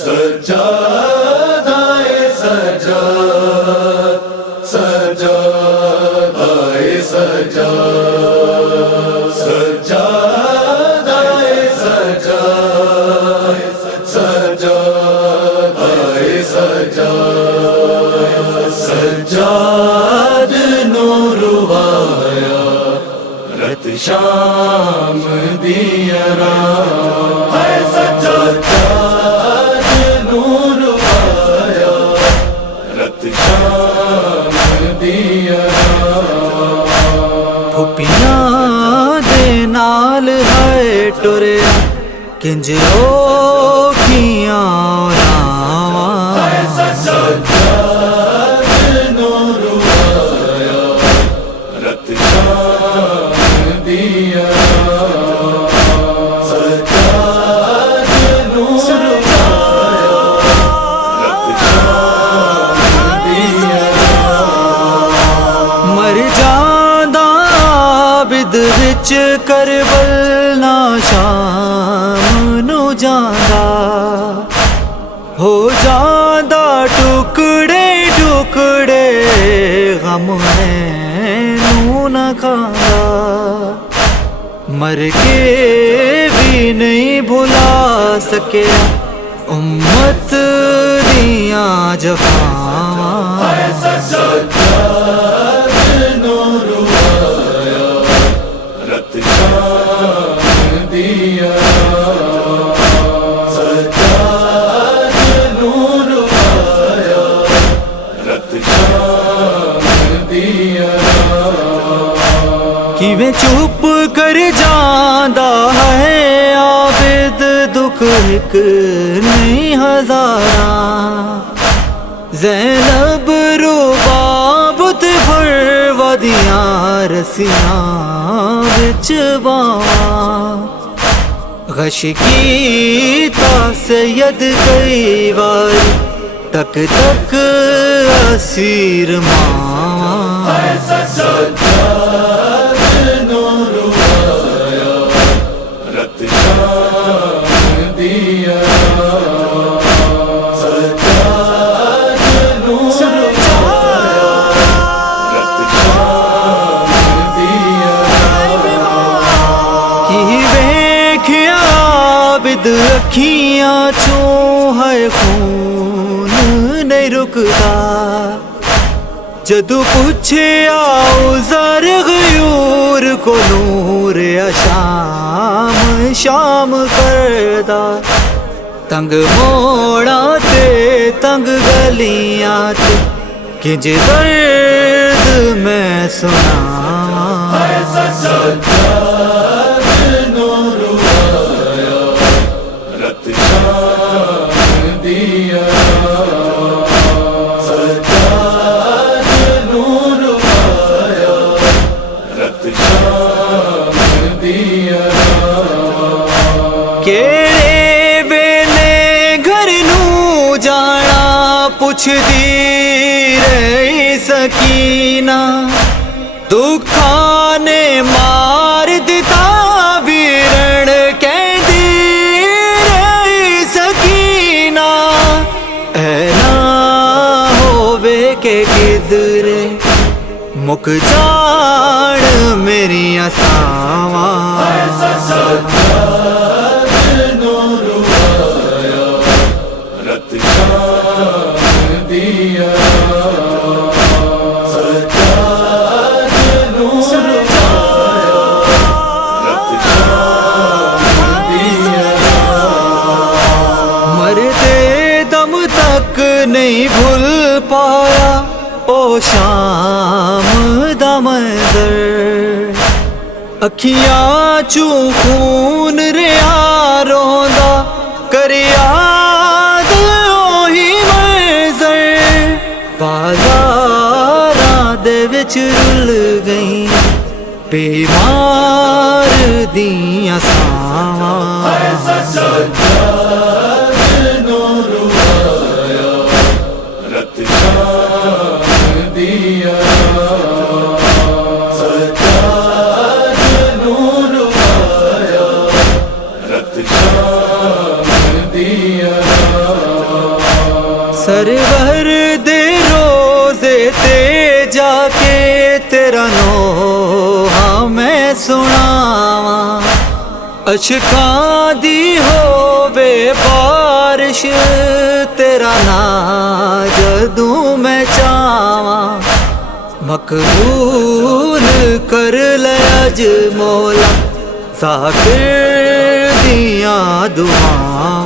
سجادائے سجاد سجادائے سجاد سجادائے سجاد سجادائے سجاد سجاد نور آیا رت شام دیا رام ہے سجاد نور آیا رت شام دیا رام پھپیاں دے نال ہے ٹرے کنج اوکھیاں راواں سجاد نور آیا رت شام دیا سجاد نور آیا رت شام دیا مر جاندا عابد وچ کربل نا شام نو جاندا ہو جاندا ٹکڑے ٹکڑے غم نو نہ کھاندا مر کے بھی نہیں بھلا سکیا امت دیاں جفاواں سجاد نور آیا رت شام دیا سجاد نور آیا رت شام دیا کیویں چپ کر جاندا ہے عابد دکھ ایک نہیں ہزاراں زینب رباب تے فروا دیاں رسیاں وچ باواں غش کیتا سید کئی واری تک تک اسیر ماواں سجاد نور آیا رت شام دیا سجاد نور آیا رت شام دیا کی ویکھیا عابد اکھیاں چوں ہے خون نہیں رکدا جدو پوچھیا عذر غیور کو نور شام شام کردا تنگ موڑاں تے تنگ گلیاں تے کنج درد میں سناواں سجاد نور آیا رت شام دیا سجاد نور آیا رت شام دیا کیڑے ویلے گھر نو جانا پوچھدی رہی سکینہ دکھاں نے مار دتا ویرن کہندی رہی سکینہ اے نہ ہووے کہ کدرے مک جان میری ساواں سجاد نور آیا رت شام دیا سجاد نور آیا رت شام دیا مرتے دم تک نہیں بھول پایا او شام دا منظر اکھیاں چوں خون ریا روندا کر یاد اوہی منظر بازاراں دے وچ رل گئی بیمار دیاں ساواں سجاد نور آیا رت شام دیا سجاد نور آیا رت شام دیا سرور دے روزے تے جا کے تیرا نوحہ میں سناواں اشکاں دی ہووے بارش تیرا نام جدوں میں چاواں مقبول کر لے اج مولا ذاکر دیاں دعاواں